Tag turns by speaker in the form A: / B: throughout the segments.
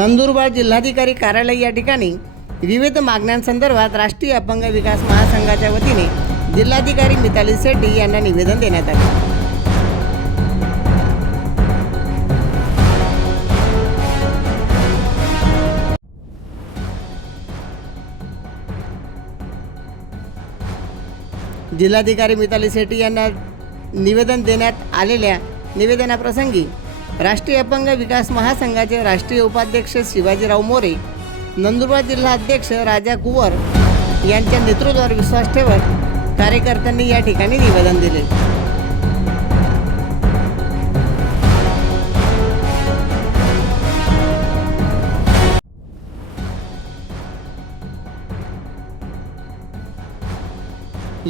A: नंदुरबार जिल्हाधिकारी कार्यालय या ठिकाणी विविध मागण्यांसंदर्भात राष्ट्रीय अपंग विकास महासंघाच्या वतीने जिल्हाधिकारी मिताली शेट्टी यांना निवेदन देण्यात आले. जिल्हाधिकारी मिताली शेट्टी यांना निवेदन देण्यात आलेल्या निवेदनाप्रसंगी राष्ट्रीय अपंग विकास महासंघाचे राष्ट्रीय उपाध्यक्ष शिवाजीराव मोरे नंदुरबार जिल्हा अध्यक्ष राजा कुवर यांच्या नेतृत्वावर विश्वास ठेवत कार्यकर्त्यांनी या ठिकाणी निवेदन दिले.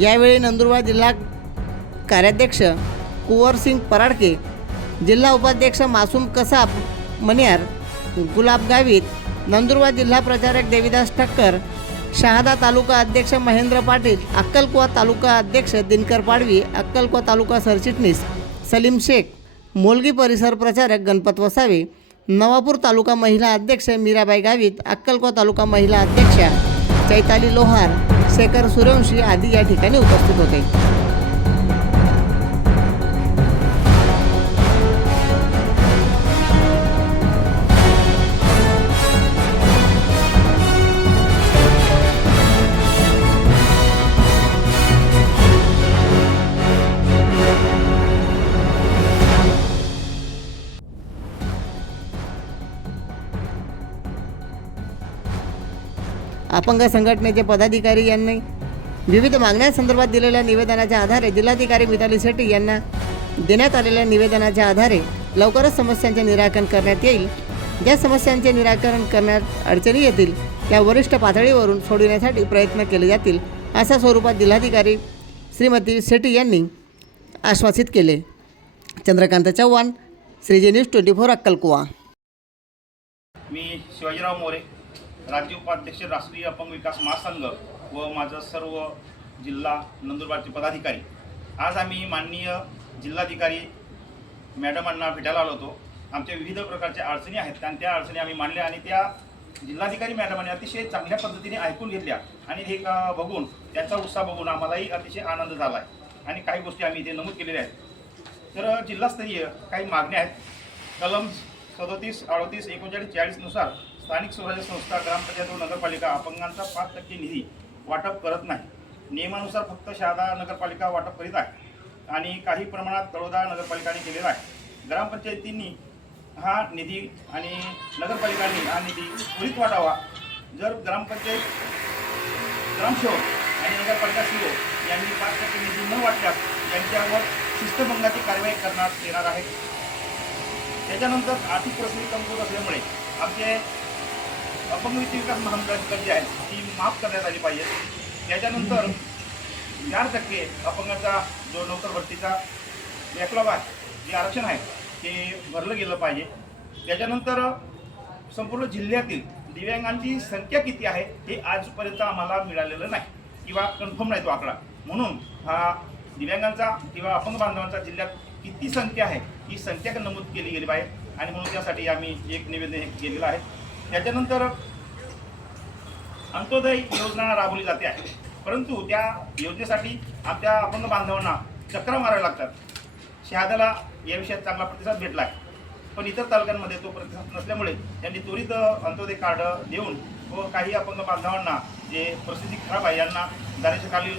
A: यावेळी नंदुरबार जिल्हा कार्याध्यक्ष कुंवरसिंग पराडके जिल्हा उपाध्यक्ष मासूम कसाब मनियार गुलाब गावित नंदुरबार जिल्हा प्रचारक देविदास ठक्कर शहादा तालुका अध्यक्ष महेंद्र पाटील अक्कलकुवा तालुका अध्यक्ष दिनकर पाडवी अक्कलकुवा तालुका सरचिटणीस सलीम शेख मोलगी परिसर प्रचारक गणपत वसावे नवापूर तालुका महिला अध्यक्ष मीराबाई गावित अक्कलकुवा तालुका महिला अध्यक्षा चैताली लोहार शेखर सूर्यवंशी आदी या ठिकाणी उपस्थित होते. अपंग संघटनेचे पदाधिकारी यांनी विविध मागण्यांसंदर्भात दिलेल्या निवेदनाच्या आधारे जिल्हाधिकारी मिताली शेट्टी यांना देण्यात आलेल्या निवेदनाच्या आधारे लवकरच समस्यांचे निराकरण करण्यात येईल. ज्या समस्यांचे निराकरण करण्यात अडचणी येतील त्या वरिष्ठ पातळीवरून सोडविण्यासाठी प्रयत्न केले जातील अशा स्वरूपात जिल्हाधिकारी श्रीमती शेट्टी यांनी आश्वासित केले. Chandrakant Chavan Shriji news twenty four अक्कलकुवा.
B: मी शिवाजीराव मोरे. राज्य उपाध्यक्ष राष्ट्रीय अपंग विकास महासंघ व माझं सर्व जिल्हा नंदुरबारचे पदाधिकारी. आज आम्ही माननीय जिल्हाधिकारी मॅडमांना भेटायला आलो होतो. आमच्या विविध प्रकारच्या अडचणी आहेत. आणि त्या अडचणी आम्ही मांडल्या आणि त्या जिल्हाधिकारी मॅडमांनी अतिशय चांगल्या पद्धतीने ऐकून घेतल्या. आणि हे का बघून त्याचा उत्साह बघून आम्हालाही अतिशय आनंद झाला आहे आणि काही गोष्टी आम्ही इथे नमूद केलेल्या आहेत. तर जिल्हास्तरीय काही मागण्या आहेत. कलम सदोतीस अडतीस एकोणचाळीस चाळीसनुसार स्थानिक स्वराज्य संस्था ग्रामपंचायत व नगरपालिका अपंगांचा पाच टक्के निधी वाटप करत नाही. नियमानुसार फक्त शहादा नगरपालिका वाटप करीत आहे आणि काही प्रमाणात तळोदा नगरपालिकाने केलेला आहे. ग्रामपंचायतींनी हा निधी आणि नगरपालिकांनी हा निधी त्वरित वाटावा. जर ग्रामपंचायत ग्रामसेवक आणि नगरपालिका सीओ यांनी पाच टक्के निधी न वाटल्यास यांच्यावर शिस्तभंगाची कारवाई करण्यात येणार आहे. त्याच्यानंतर आर्थिक परिस्थिती कमजोर असल्यामुळे आमचे अपंग वित्त विकास महामंडळाची जी आहे ती माफ करण्यात आली पाहिजे. त्याच्यानंतर चार टक्के अपंगाचा जो नोकर भरतीचा बॅकलॉग आहे जे आरक्षण आहे ते भरलं गेलं पाहिजे. त्याच्यानंतर संपूर्ण जिल्ह्यातील दिव्यांगांची संख्या किती आहे हे आजपर्यंत आम्हाला मिळालेलं नाही किंवा कन्फर्म नाही तो आकडा. म्हणून हा दिव्यांगांचा किंवा अपंग बांधवांचा जिल्ह्यात किती संख्या आहे ही संख्या नमूद केली गेली पाहिजे. आणि म्हणून त्यासाठी आम्ही एक निवेदन हे केलेलं आहे. त्याच्यानंतर अंत्योदय योजना राबवली जाते आहे. परंतु त्या योजनेसाठी आपल्या अपंग बांधवांना चक्र माराव्या लागतात. शहादाला या विषयात चांगला प्रतिसाद भेटला आहे. पण इतर तालुक्यांमध्ये तो प्रतिसाद नसल्यामुळे त्यांनी त्वरित अंत्योदय कार्ड देऊन व काही अपंग बांधवांना जे परिस्थिती खराब आहे यांना दाराच्या खाली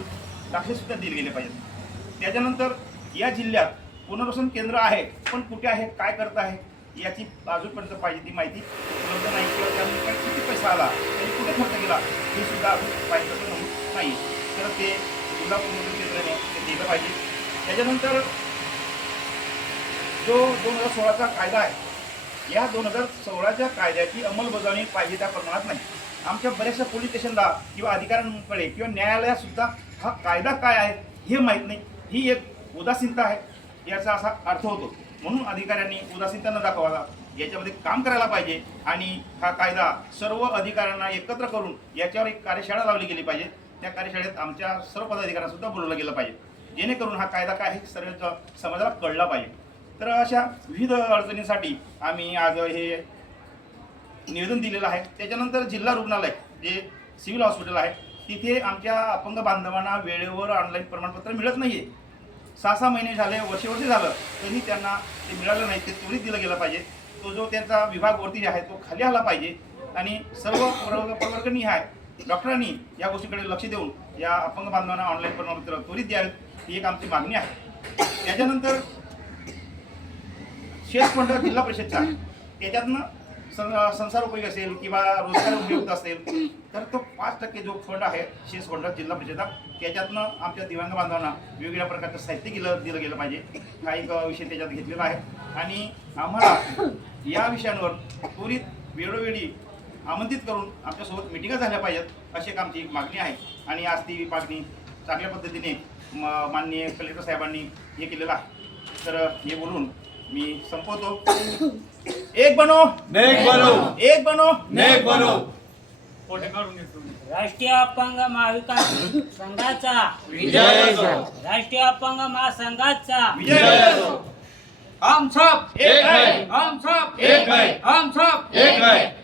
B: दाखलेसुद्धा दिले गेले पाहिजेत. त्याच्यानंतर या जिल्ह्यात पुनर्वसन केंद्र आहे पण कुठे आहे काय करत आहे याची अजूनपर्यंत पाहिजे ती माहिती. उपलब्ध नाही किंवा त्यानंतर किती पैसा आला तरी कुठे खर्च केला हे सुद्धा अजून पाहिजे नमूद नाही. तर ते जिल्हा पुनर्वसन केंद्राने ते दिलं पाहिजे. त्याच्यानंतर जो दोन हजार सोळाचा कायदा आहे या दोन हजार सोळाच्या कायद्याची अंमलबजावणी पाहिजे त्या प्रमाणात नाही. आमच्या बऱ्याचशा पोलीस स्टेशनला किंवा अधिकाऱ्यांकडे किंवा न्यायालयात सुद्धा हा कायदा काय आहे हे माहीत नाही. ही एक उदासीनता आहे याचा असा अर्थ होतो. म्हणून अधिकाऱ्यांनी उदासीनता न दाखवावा याच्यामध्ये काम करायला पाहिजे आणि हा कायदा सर्व अधिकाऱ्यांना एकत्र करून याच्यावर एक कार्यशाळा लावली गेली पाहिजे. त्या कार्यशाळेत आमच्या सर्व पदाधिकाऱ्यांसुद्धा बोलवलं गेलं पाहिजे. जेणेकरून हा कायदा काय आहे सर्व समाजाला कळला पाहिजे. तर अशा विविध अडचणींसाठी आम्ही आज हे निवेदन दिलेलं आहे. त्याच्यानंतर जिल्हा रुग्णालय जे सिव्हिल हॉस्पिटल आहे तिथे आमच्या अपंग बांधवांना वेळेवर ऑनलाईन प्रमाणपत्र मिळत नाही आहे सहा सहा महिने झाले वर्षे वर्षे झालं तरी त्यांना ते मिळालं नाही ते त्वरित दिलं गेलं पाहिजे. तो जो त्यांचा विभाग वरती आहे तो खाली आला पाहिजे. आणि सर्व प्रवर्ग प्रवर्गणी आहे. डॉक्टरांनी या गोष्टीकडे लक्ष देऊन या अपंग बांधवांना ऑनलाईन प्रमाणपत्र त्वरित द्यावेत ही एक आमची मागणी आहे. त्याच्यानंतर शेत मंडळ जिल्हा परिषदचा त्याच्यातनं संसार उपयोग असेल किंवा रोजगार उपयुक्त असेल तर तो पाच टक्के जो फंड आहे शेष फंड जिल्हा परिषदा त्याच्यातनं आमच्या दिव्यांग बांधवांना वेगवेगळ्या प्रकारचं साहित्य दिलं दिलं गेलं पाहिजे. हा एक विषय त्याच्यात घेतलेला आहे. आणि आम्हाला या विषयांवर त्वरित वेळोवेळी आमंत्रित करून आमच्यासोबत मिटिंगा झाल्या पाहिजेत अशी एक आमची एक मागणी आहे. आणि आज ती मागणी चांगल्या पद्धतीने म- माननीय कलेक्टर साहेबांनी हे केलेलं आहे. तर हे बोलून मी संपवतो. एक बनो.
C: नेक बनो.
B: एक बनो.
C: नेक बनो.
D: राष्ट्रीय अपंग महाविकास संघाचा.
C: विजय
D: राष्ट्रीय अपंग महासंघाचा.
B: विजय.
C: हम सब
B: एक है
C: हम सब
B: एक है
C: हम सब
B: एक है